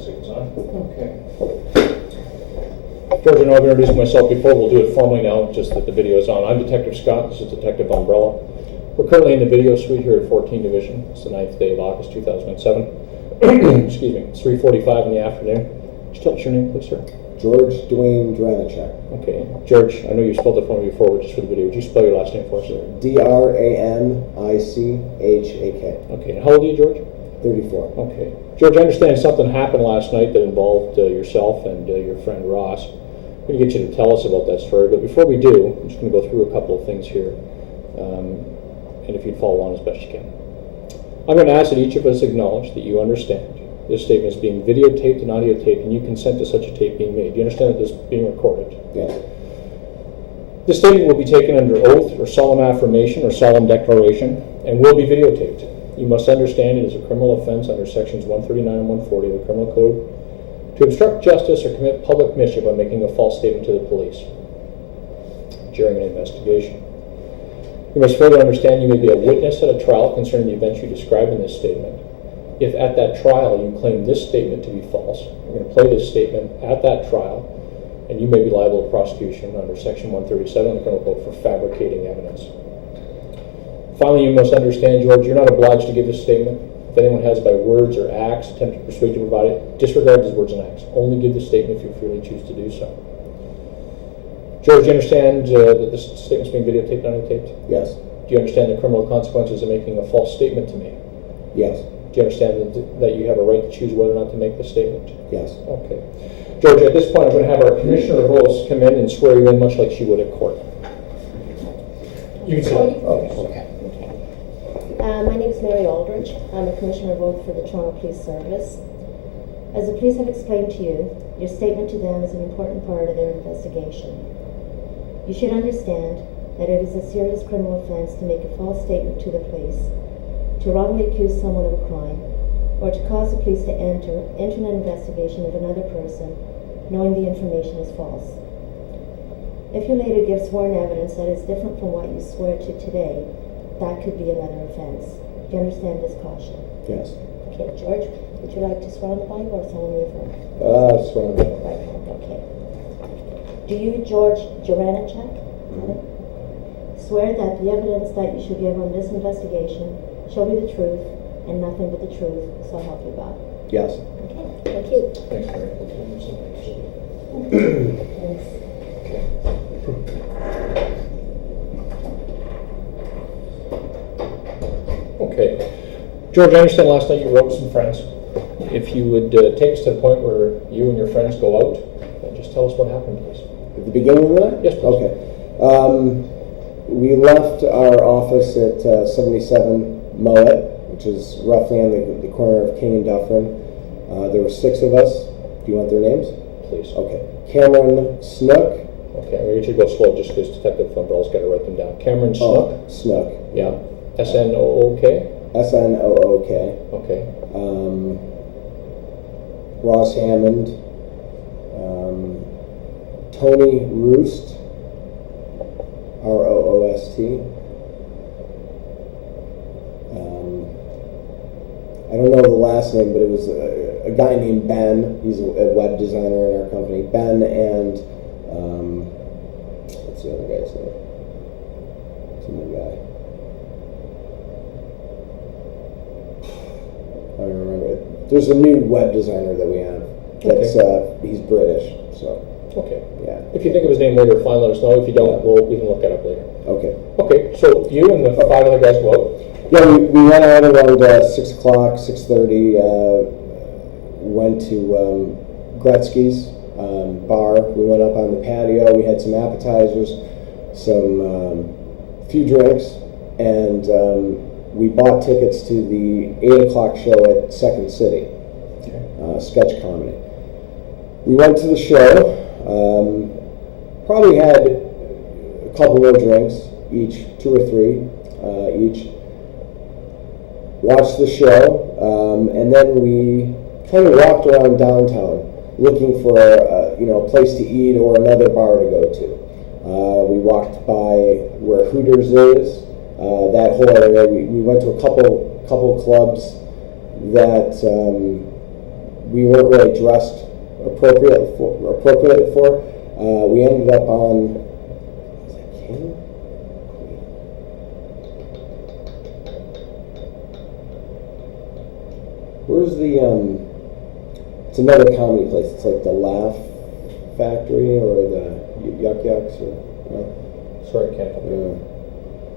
see it's on. Okay. George, I know I've introduced myself before. We'll do it formally now, just that the video is on. I'm Detective Scott. This is Detective Umbrella. We're currently in the video suite here at 14 Division. It's the 9th day of August 2007. Excuse me. It's 3:45 in the afternoon. Just tell us your name, please, sir. George Dwayne Dranachek. Okay. George, I know you spelled it for me before, but just for the video, would you spell your last name for us? Dranichak. Okay. And how old are you, George? 34. Okay. George, I understand something happened last night that involved yourself and your friend Ross. I'm going to get you to tell us about that story, but before we do, I'm just going to go through a couple of things here, and if you'd follow along as best you can. I'm going to ask that each of us acknowledge that you understand this statement is being videotaped and audio taped, and you consent to such a tape being made. Do you understand that this is being recorded? Yes. This statement will be taken under oath or solemn affirmation or solemn declaration and will be videotaped. You must understand it is a criminal offense under sections 139 and 140 of the Criminal Code to obstruct justice or commit public mischief by making a false statement to the police during an investigation. You must further understand you may be a witness at a trial concerning the events you describe in this statement. If at that trial you claim this statement to be false, you're going to play this statement at that trial, and you may be liable to prosecution under section 137 of the Criminal Code for fabricating evidence. Finally, you must understand, George, you're not obliged to give this statement. If anyone has by words or acts attempted to persuade you to provide it, disregard these words and acts. Only give the statement if you freely choose to do so. George, do you understand that this statement's being videotaped and audiotaped? Yes. Do you understand the criminal consequences of making a false statement to me? Yes. Do you understand that you have a right to choose whether or not to make the statement? Yes. Okay. George, at this point, I'm going to have our Commissioner of Oaths come in and swear you in much like she would at court. You can sit down. Oh, okay. My name is Mary Aldridge. I'm a Commissioner of Oath for the Toronto Police Service. As the police have explained to you, your statement to them is an important part of their investigation. You should understand that it is a serious criminal offense to make a false statement to the police, to wrongly accuse someone of a crime, or to cause the police to enter into an investigation of another person knowing the information is false. If you later give sworn evidence that is different from what you swear to today, that could be another offense. Do you understand this caution? Yes. Okay, George, would you like to swear on the Bible or solemnly affirm? Swear. Right hand, okay. Do you, George Dranachek, swear that the evidence that you shall give on this investigation shall be the truth and nothing but the truth, so help you God? Yes. Okay, thank you. Thanks, Mary. Thanks. Okay. George, I understand last night you wrote with some friends. If you would take us to the point where you and your friends go out, and just tell us what happened, please. At the beginning of the night? Yes, please. Okay. We left our office at 77 Moet, which is roughly on the corner of King and Dufferin. There were 6 of us. Do you want their names? Please. Okay. Cameron Snook. Okay, we need you to go slow just because Detective Umbrella's got to write them down. Cameron Snook. Snook. Yeah. S-N-O-O-K? S-N-O-O-K. Okay. Ross Hammond. Tony Roost. R-O-O-S-T. I don't know the last name, but it was a guy named Ben. He's a web designer in our company. Ben and what's the other guy's name? What's the guy? I don't remember it. There's a new web designer that we have. That's he's British, so Okay. yeah. If you think of his name later, fine, let us know. If you don't, we can look that up later. Okay. Okay, so you and the 5 other guys go out? Yeah, we went out around 6 o'clock, 6:30. Went to Gretzky's bar. We went up on the patio. We had some appetizers, some few drinks, and we bought tickets to the 8 o'clock show at Second City, sketch comedy. We went to the show. Probably had a couple more drinks each, 2 or 3 each. Watched the show, and then we kind of walked around downtown looking for a place to eat or another bar to go to. We walked by where Hooters is, that whole area. We went to a couple clubs that we weren't really dressed appropriately for. We ended up on, is that King? Where's the, it's another comedy place. It's like the Laugh Factory or the Yuck Yucks or, Sorry, can't help you.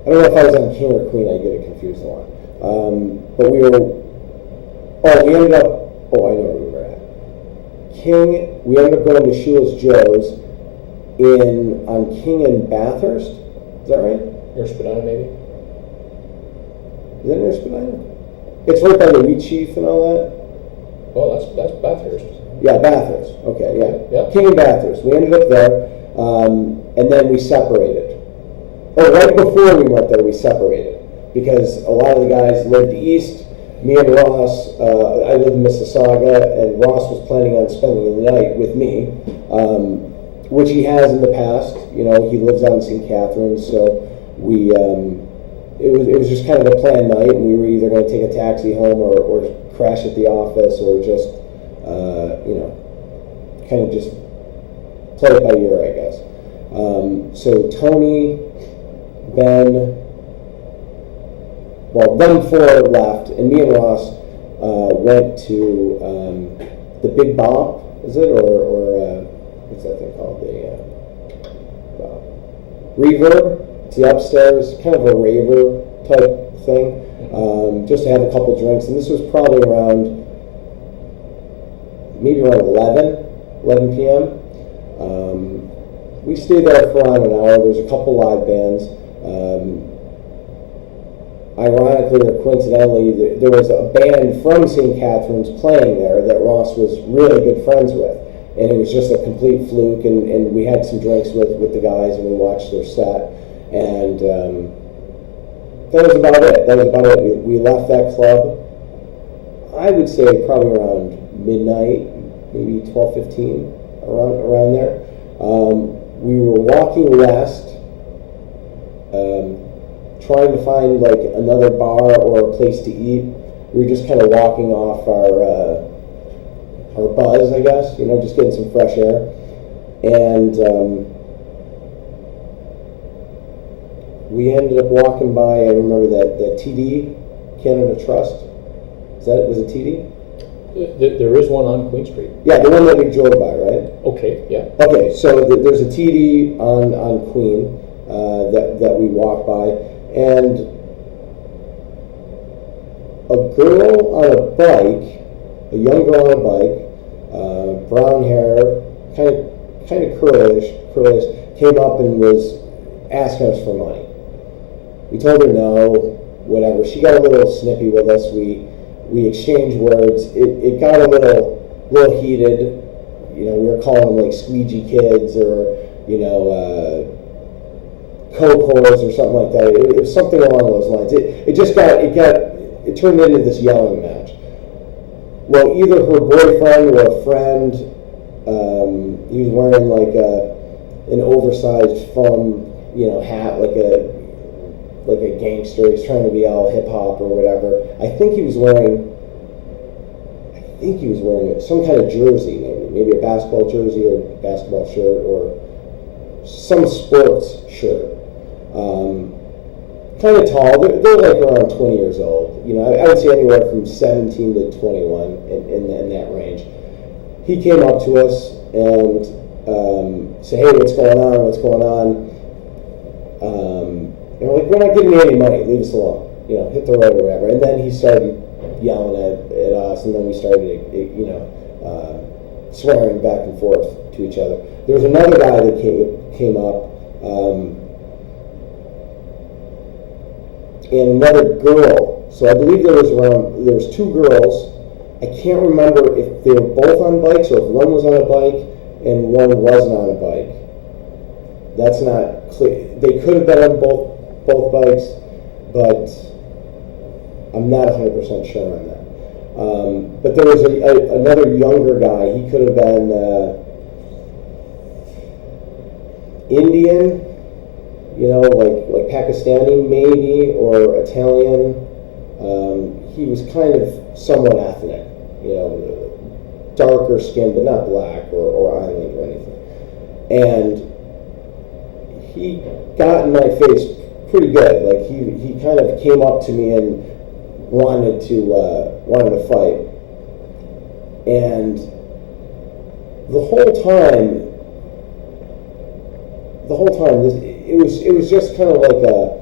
I don't know if I was on King or Queen. I get it confused a lot. But we ended up, I know where we were at. King, we ended up going to Sheila's Joe's on King and Bathurst. Is that right? Near Spadina, maybe? Is that near Spadina? It's right by the Wheat Chief and all that? Oh, that's Bathurst. Yeah, Bathurst. Okay, yeah. Yeah. King and Bathurst. We ended up there, and then we separated. Oh, right before we went there, we separated because a lot of the guys lived east. Me and Ross, I lived in Mississauga, and Ross was planning on spending the night with me, which he has in the past. You know, he lives out in St. Catharines, so we. It was just kind of a planned night, and we were either going to take a taxi home or crash at the office or just, kind of just play it by ear, I guess. So Tony, Ben, them four left, and me and Ross went to the Big Bop, is it, or what's that thing called? The Reverb. It's the upstairs, kind of a raver type thing, just to have a couple drinks. And this was probably maybe around 11 p.m. We stayed there for around an hour. There's a couple live bands. Ironically or coincidentally, there was a band from St. Catharines playing there that Ross was really good friends with. And it was just a complete fluke, and we had some drinks with the guys, and we watched their set. And that was about it. We left that club, I would say probably around midnight, maybe 12:15, around there. We were walking west, trying to find like another bar or a place to eat. We were just kind of walking off our buzz, I guess, just getting some fresh air. And we ended up walking by, I remember that TD, Canada Trust. Was it TD? There is one on Queen Street. Yeah, the one that we drove by, right? Okay, yeah. Okay, so there's a TD on Queen that we walked by, and a girl on a bike, a young girl on a bike, brown hair, kind of curlish, came up and was asking us for money. We told her no, whatever. She got a little snippy with us. We exchanged words. It got a little heated. We were calling them like squeegee kids or coke whores or something like that. It was something along those lines. It turned into this yelling match. Well, either her boyfriend or a friend, he was wearing like an oversized foam, hat, like a gangster. He's trying to be all hip hop or whatever. I think he was wearing some kind of jersey, maybe a basketball jersey or basketball shirt or some sports shirt. Kind of tall. They're like around 20 years old. I would say anywhere from 17 to 21 in that range. He came up to us and said, "Hey, what's going on? And we're like, "We're not giving you any money. Leave us alone. Hit the road or whatever." And then he started yelling at us, and then we started, swearing back and forth to each other. There was another guy that came up, and another girl. So I believe there was two girls. I can't remember if they were both on bikes or if one was on a bike and one wasn't on a bike. That's not clear. They could have been on both bikes, but I'm not 100% sure on that. But there was another younger guy. He could have been Indian, like Pakistani maybe, or Italian. He was kind of somewhat ethnic, darker skin, but not black or island or anything. And he got in my face pretty good. Like he kind of came up to me and wanted to fight. And the whole time, it was just kind of like a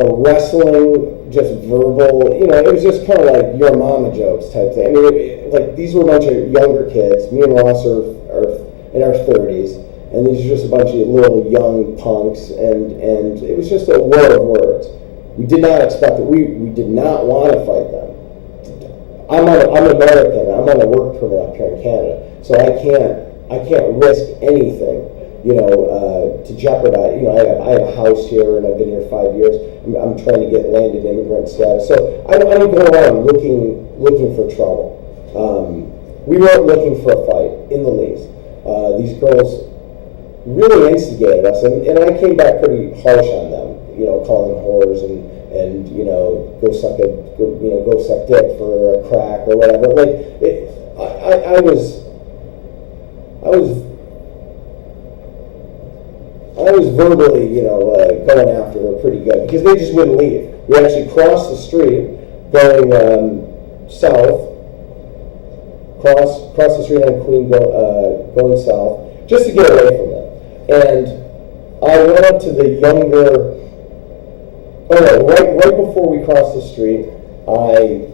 wrestling, just verbal, it was just kind of like your mama jokes type thing. I mean, like these were a bunch of younger kids. Me and Ross are in our 30s, and these are just a bunch of little young punks, and it was just a war of words. We did not expect it. We did not want to fight them. I'm American. I'm on a work permit up here in Canada, so I can't risk anything, to jeopardize. I have a house here, and I've been here 5 years. I'm trying to get landed immigrant status, so I don't go around looking for trouble. We weren't looking for a fight in the least. These girls really instigated us, and I came back pretty harsh on them, calling them whores and go suck dick for a crack or whatever. I was verbally, going after her pretty good because they just wouldn't leave. We actually crossed the street going south, cross the street on Queen going south, just to get away from them. And I went up to the younger. Right before we crossed the street, I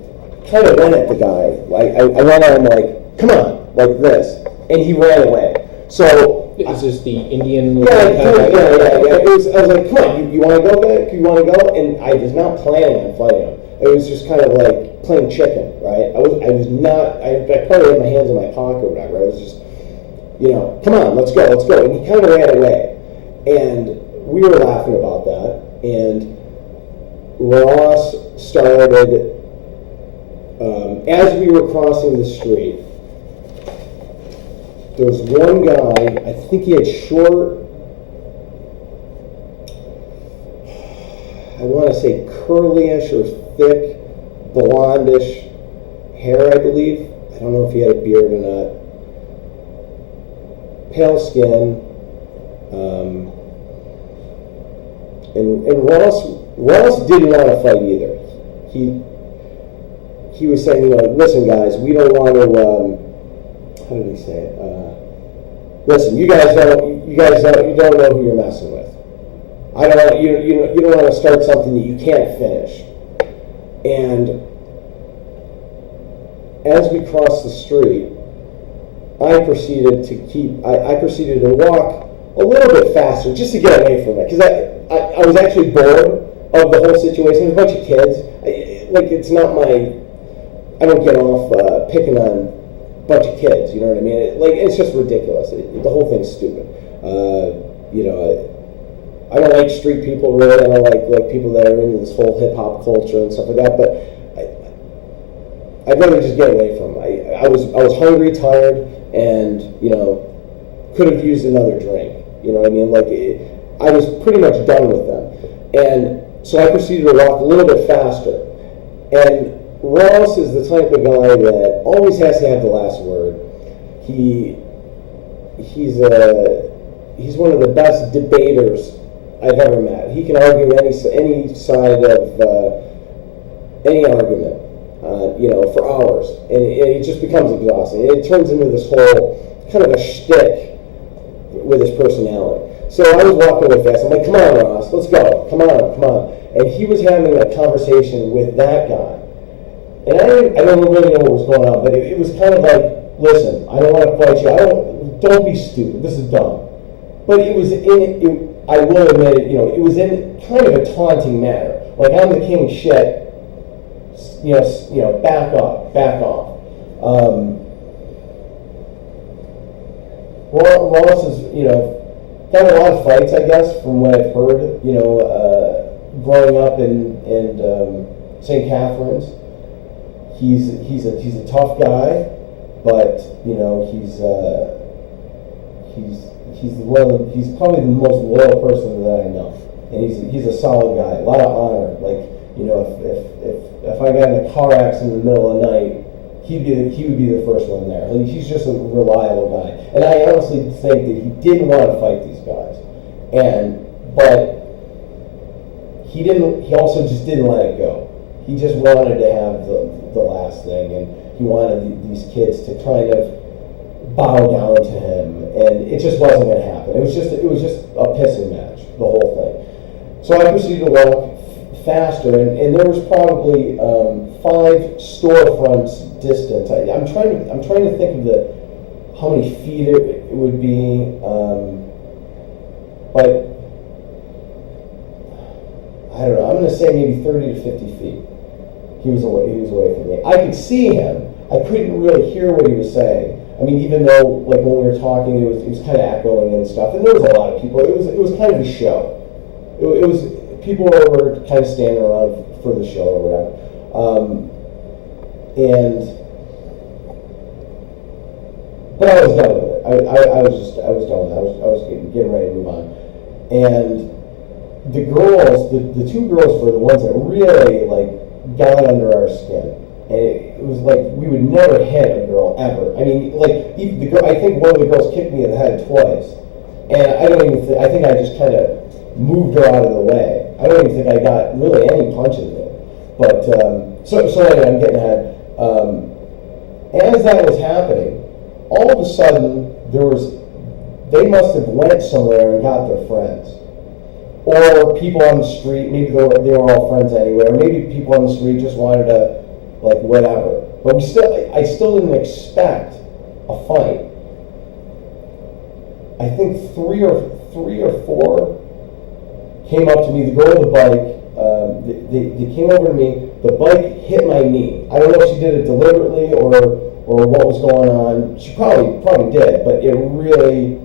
kind of went at the guy. I went at him like, "Come on," like this, and he ran away. So is this the Indian? Yeah. I was like, "Come on, you want to go back? You want to go?" And I was not planning on fighting him. It was just kind of like playing chicken, right? I was not. I probably had my hands in my pocket or whatever. I was just, come on, let's go. And he kind of ran away, and we were laughing about that, and Ross started, as we were crossing the street, there was one guy, I think he had short, I want to say curly-ish or thick, blondish hair, I believe. I don't know if he had a beard or not. Pale skin. And Ross didn't want to fight either. He was saying, listen guys, we don't want to, how did he say it? Listen, you don't know who you're messing with. You don't want to start something that you can't finish. And as we crossed the street, I proceeded to walk a little bit faster just to get away from it, because I was actually bored of the whole situation. There's a bunch of kids. It's not I don't get off picking on a bunch of kids, you know what I mean? It's just ridiculous. The whole thing's stupid. I don't like street people really. I don't like people that are into this whole hip hop culture and stuff like that. But I'd rather just get away from them. I was hungry, tired, and could have used another drink. You know what I mean? I was pretty much done with them, and so I proceeded to walk a little bit faster. And Ross is the type of guy that always has to have the last word. He's one of the best debaters I've ever met. He can argue any side of any argument, for hours, and it just becomes exhausting. It turns into this whole kind of a shtick with his personality. So I was walking away fast. I'm like, "Come on, Ross, let's go. Come on." And he was having a conversation with that guy, and I don't really know what was going on, but it was kind of like, "Listen, I don't want to fight you. Don't be stupid. This is dumb." But it was I will admit it. It was in kind of a taunting manner, like I'm the king of shit. Back off. Ross is, done a lot of fights, I guess, from what I've heard. Growing up in St. Catharines, he's a tough guy, but he's probably the most loyal person that I know, and he's a solid guy, a lot of honor. If I got in a car accident in the middle of the night, he would be the first one there. Like, he's just a reliable guy, and I honestly think that he didn't want to fight these guys, but he didn't. He also just didn't let it go. He just wanted to have the last thing, and he wanted these kids to kind of bow down to him, and it just wasn't going to happen. It was just a pissing match, the whole thing. So I proceeded to walk faster, and there was probably 5 storefronts distance. I'm trying to think of how many feet it would be, but I don't know. I'm going to say maybe 30 to 50 feet. He was away from me. I could see him. I couldn't really hear what he was saying. I mean, even though, like, when we were talking, it was kind of echoing and stuff, and there was a lot of people. It was kind of a show. It was people were kind of standing around for the show or whatever, but I was done with it. I was done with it. I was getting ready to move on, and the girls, the 2 girls were the ones that really like got under our skin. And it was like we would never hit a girl ever. I mean, like even the girl. I think one of the girls kicked me in the head twice, and I don't even. I think I just kind of moved her out of the way. I don't even think I got really any punches in. But so anyway, I'm getting ahead. As that was happening, all of a sudden they must have went somewhere and got their friends, or people on the street. Maybe they were all friends anyway, or maybe people on the street just wanted to. Like whatever, but I still didn't expect a fight. I think three or four came up to me. The girl on the bike, they came over to me. The bike hit my knee. I don't know if she did it deliberately or what was going on. She probably did, but it really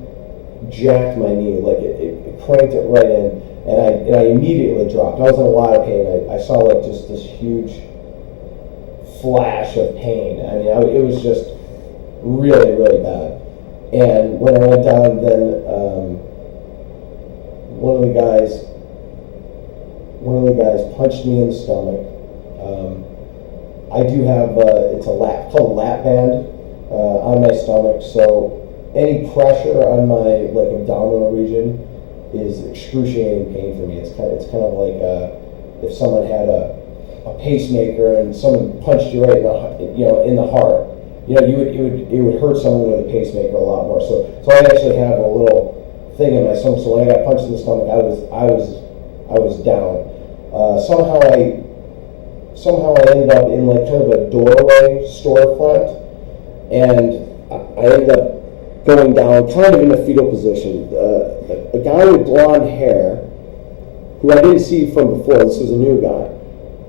jacked my knee. Like it cranked it right in, and I immediately dropped. I was in a lot of pain. I saw like just this huge flash of pain. I mean, it was just really, really bad. And when I went down, then one of the guys punched me in the stomach. I do have it's called a lap band on my stomach, so any pressure on my like abdominal region is excruciating pain for me. It's kind of like if someone had a pacemaker and someone punched you right in the heart. It would hurt someone with a pacemaker a lot more. So I actually have a little thing in my stomach. So when I got punched in the stomach, I was down. Somehow I ended up in like kind of a doorway storefront, and I ended up going down kind of in a fetal position. A guy with blonde hair, who I didn't see from before. This was a new guy.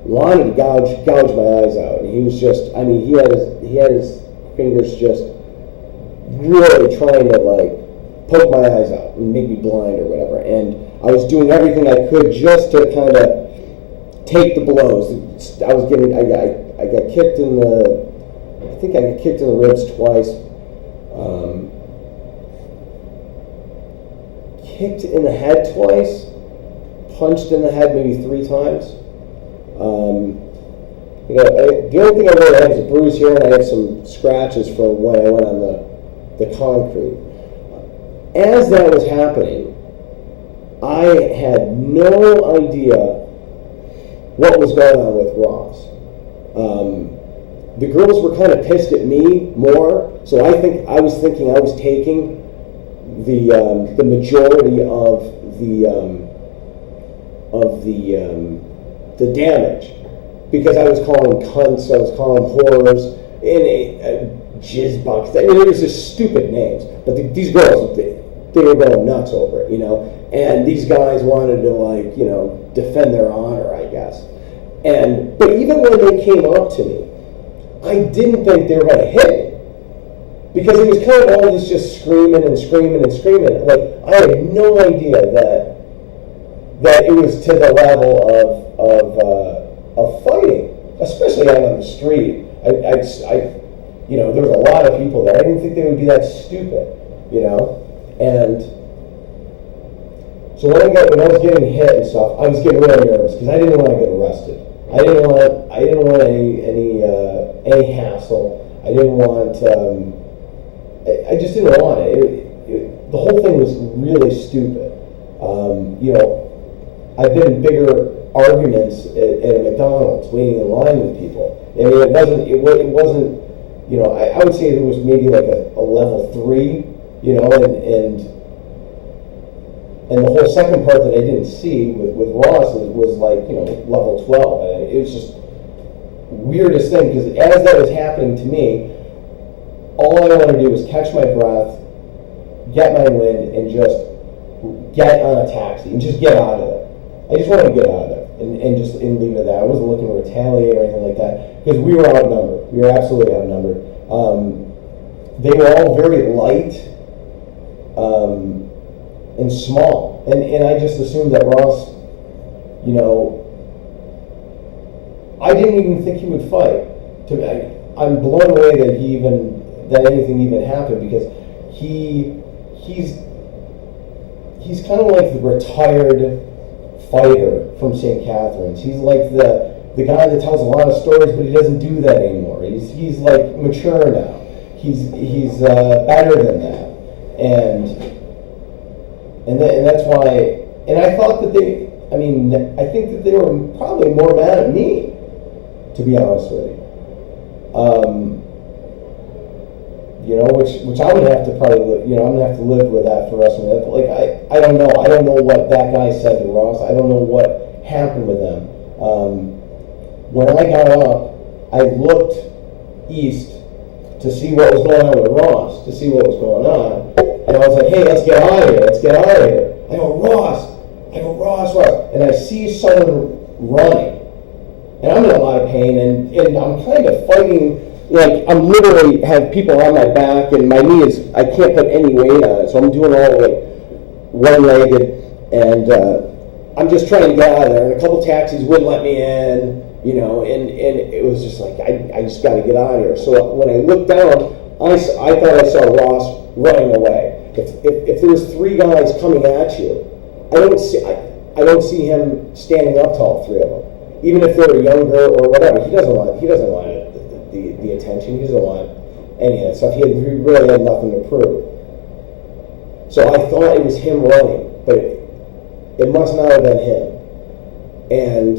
Wanted to gouge my eyes out, and he was just, I mean, he had his fingers just really trying to like poke my eyes out and make me blind or whatever, and I was doing everything I could just to kind of take the blows. I got kicked in the ribs twice, kicked in the head twice, punched in the head maybe 3 times. The only thing I really had is a bruise here, and I had some scratches from when I went on the concrete. As that was happening, I had no idea what was going on with Ross. The girls were kind of pissed at me more, so I was thinking I was taking the majority of the damage, because I was calling cunts, I was calling whores, and jizz buckets. I mean, it was just stupid names. But these girls, they were going nuts over it, And these guys wanted to, defend their honor, I guess. But even when they came up to me, I didn't think they were going to hit me, because it was kind of all this just screaming and screaming and screaming. Like, I had no idea that it was to the level of fighting, especially out on the street. There was a lot of people there. I didn't think they would be that stupid, And so when I was getting hit and stuff, I was getting really nervous because I didn't want to get arrested. I I didn't want any hassle. I didn't want. I just didn't want it. The whole thing was really stupid. You know, I've been in bigger arguments at a McDonald's, waiting in line with people. I mean, it wasn't. You know, I would say it was maybe like a level 3. You know, and the whole second part that I didn't see with Ross was like, you know, level 12. And it was just weirdest thing, because as that was happening to me, all I wanted to do was catch my breath, get my wind, and just get on a taxi and just get out of there. I just wanted to get out of there and just leave it at that. I wasn't looking to retaliate or anything like that, because we were outnumbered. We were absolutely outnumbered. They were all very light. And small, and I just assumed that Ross, you know, I didn't even think he would fight. I'm blown away that anything even happened, because he's kind of like the retired fighter from St. Catharines. He's like the guy that tells a lot of stories, but he doesn't do that anymore. He's like mature now. He's better than that, and that's why. And I thought that I think that they were probably more mad at me, to be honest with you. You know, which I'm gonna have to probably, you know, I'm gonna have to live with that for the rest of my life. Like I don't know what that guy said to Ross. I don't know what happened with them. When I got up, I looked east to see what was going on with Ross, to see what was going on, and I was like, hey, let's get out of here. Let's get out of here. I go, Ross. And I see someone running, and I'm in a lot of pain, and I'm kind of fighting. Like, I'm literally have people on my back, and my knee is, I can't put any weight on it, so I'm doing all like one-legged, and I'm just trying to get out of there, and a couple taxis wouldn't let me in, you know, and it was just like, I just got to get out of here. So when I looked down, I thought I saw Ross running away. If there was 3 guys coming at you, I don't see him standing up to all 3 of them, even if they were younger or whatever. He doesn't want it. The attention. He doesn't want any of that stuff. He really had nothing to prove. So I thought it was him running, but it must not have been him. And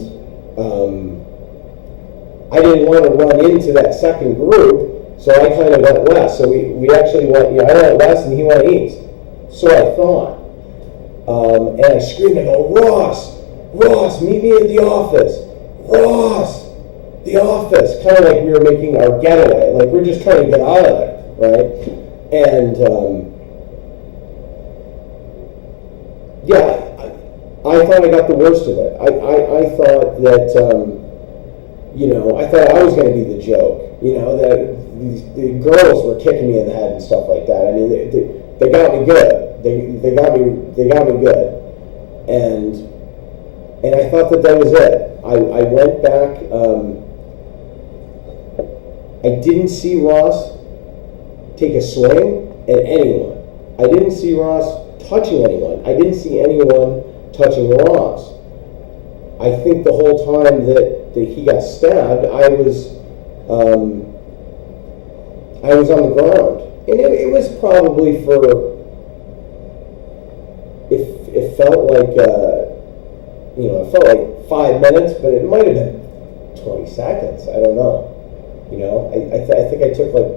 I didn't want to run into that second group, so I kind of went west. So we actually went, you know, I went west and he went east. So I thought. And I screamed, I go, Ross, meet me at the office. Ross! The office, kind of like we were making our getaway, like we're just trying to get out of there, right? And yeah, I thought I got the worst of it. I thought that you know, I thought I was going to be the joke, you know, that the girls were kicking me in the head and stuff like that. I mean, they got me good. They got me good, and I thought that was it. I went back. I didn't see Ross take a swing at anyone. I didn't see Ross touching anyone. I didn't see anyone touching Ross. I think the whole time that he got stabbed, I was on the ground. And it was probably for, it felt like, you know, it felt like 5 minutes, but it might have been 20 seconds. I don't know. You know, I think I took like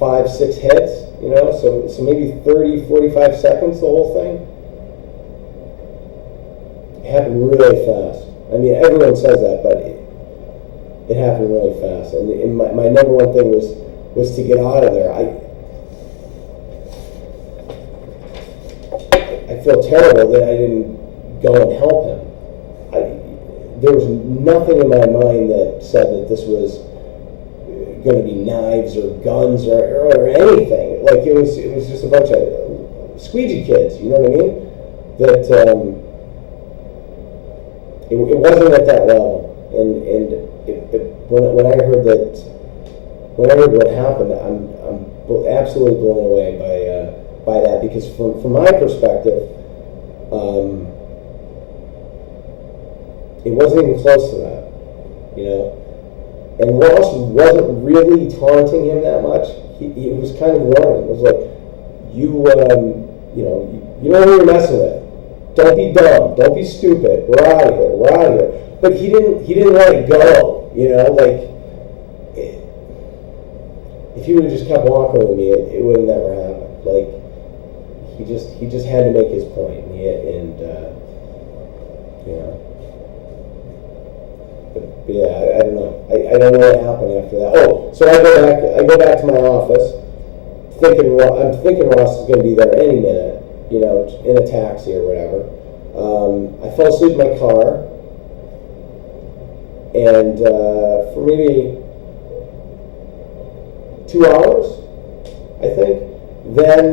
5-6 hits, you know, so maybe 30-45 seconds, the whole thing. It happened really fast. I mean, everyone says that, but it happened really fast. And my number one thing was to get out of there. I feel terrible that I didn't go and help him. There was nothing in my mind that said that this was going to be knives or guns or anything. Like it was just a bunch of squeegee kids. You know what I mean? That it wasn't at that level. And when I heard what happened, I'm absolutely blown away by that, because from my perspective. It wasn't even close to that. you know. And Ross wasn't really taunting him that much. He was kind of warning. It was like, you know who you're messing with. Don't be dumb. Don't be stupid. We're out of here. We're out of here. But he didn't let it go. You know, like if he would have just kept walking with me, it would have never happened. Like he just had to make his point, and you know. But yeah, I don't know. I don't know what happened after that. Oh, so I go back to my office, I'm thinking Ross is going to be there any minute, you know, in a taxi or whatever. I fell asleep in my car, and for maybe 2 hours, I think. Then,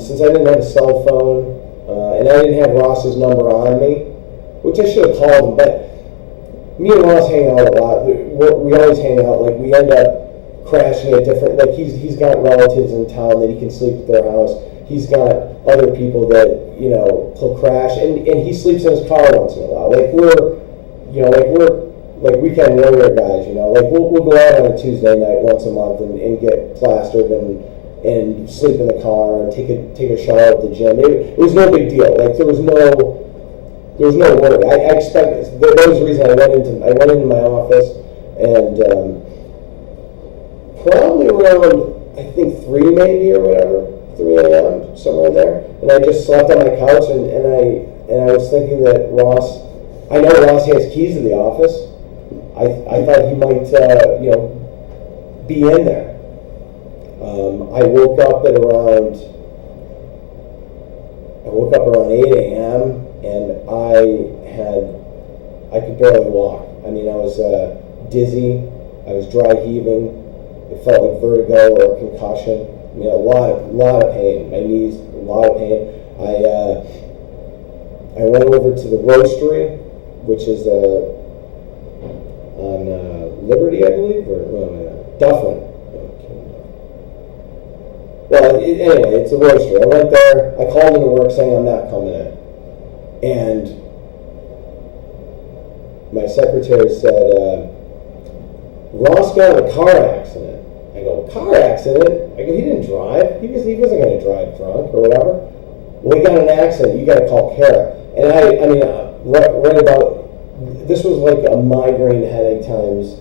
since I didn't have a cell phone, and I didn't have Ross's number on me, which I should have called him, but me and Ross hang out a lot. We always hang out. Like, we end up crashing at different, like, he's got relatives in town that he can sleep at their house. He's got other people that, you know, he'll crash, and he sleeps in his car once in a while. Like, we're weekend warrior guys, you know. Like, we'll go out on a Tuesday night once a month and get plastered and sleep in the car and take a shower at the gym. It was no big deal. Like, there was no worry. I expect that was the reason I went into my office, and probably around, I think 3 maybe or whatever, 3 a.m. somewhere in there, and I just slept on my couch, and I was thinking that I know Ross has keys to the office. I thought he might be in there. I woke up around 8 a.m. and I could barely walk. I mean, I was dizzy. I was dry heaving. It felt like vertigo or a concussion. I mean, a lot of pain. My knees, a lot of pain. I went over to the roastery, which is on Liberty, I believe, or Dufferin. Well, anyway, it's a roastery. I went there. I called into work saying I'm not coming in. And my secretary said, Ross got in a car accident. I go, car accident? I go, he didn't drive. He wasn't going to drive drunk or whatever. Well, he got in an accident. You got to call Kara. And I mean, right about, this was like a migraine headache times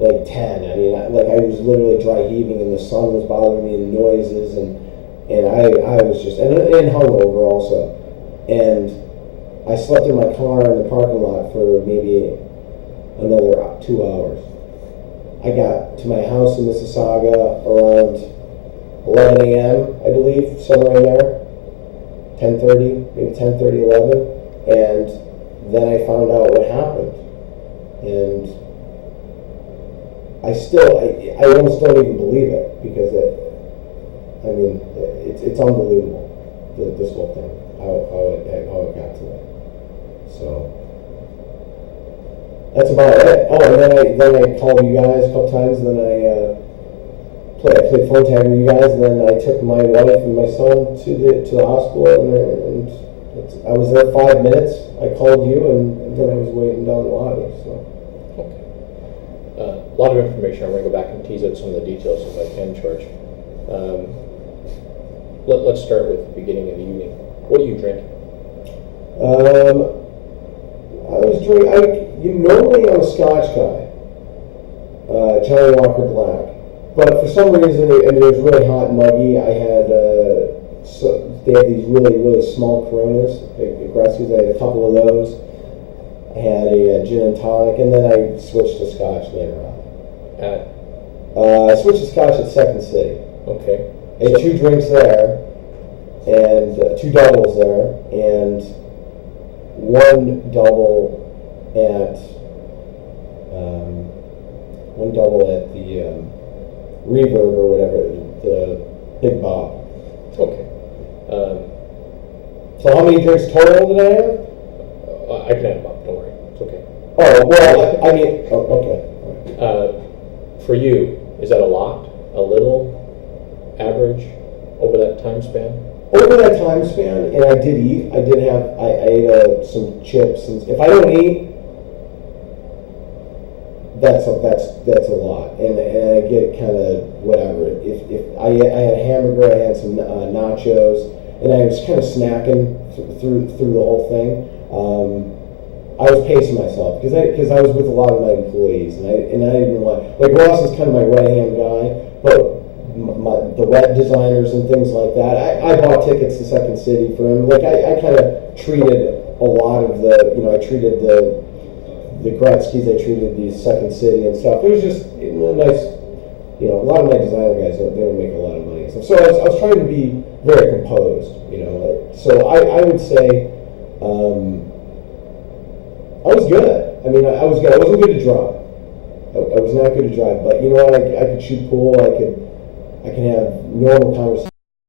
like 10. I mean, I was literally dry heaving, and the sun was bothering me, and noises, and I was just, and hungover also. And I slept in my car in the parking lot for maybe another 2 hours. I got to my house in Mississauga around 11 a.m., I believe, somewhere in there, 10:30, maybe 10:30, 11, and then I found out what happened. And I almost don't even believe it, because it's unbelievable, this whole thing, how it got to that. So that's about it. Oh, and then I called you guys a couple times, and then I played phone tag with you guys, and then I took my wife and my son to the hospital, and I was there 5 minutes. I called you, and then I was waiting down the lobby. So. Okay. A lot of information. I'm going to go back and tease out some of the details if I can, George. Let's start with the beginning of the evening. What do you drink? Normally I'm a Scotch guy, Johnny Walker Black, but for some reason, it was really hot and muggy. I had, they had these really, really small Coronas, Gretzky's. I had a couple of those. I had a gin and tonic, and then I switched to Scotch later on. I switched to Scotch at Second City. Okay. I had 2 drinks there, and 2 doubles there, and 1 double at the Reverb or whatever, the Big Bob. Okay. So how many drinks total did I have? I can add them up. Don't worry. It's okay. Oh, well, I mean, okay. For you, is that a lot? A little? Average? Over that time span? Over that time span, and I did eat. I ate some chips, and if I don't eat, that's a lot, and I get kind of whatever. If I had a hamburger, I had some nachos, and I was kind of snacking through the whole thing. I was pacing myself because I was with a lot of my employees, and I didn't want, like, Ross is kind of my right hand guy, but the web designers and things like that. I bought tickets to Second City for him. Like I kind of treated a lot of the, I treated the Gretzky's, I treated the Second City and stuff. It was just a nice, a lot of my designer guys, they don't make a lot of money. So I was trying to be very composed, So I would say I was good. I mean, I was good. I wasn't good to drive. I was not good to drive, but you know what? I could shoot pool. I could have normal conversations.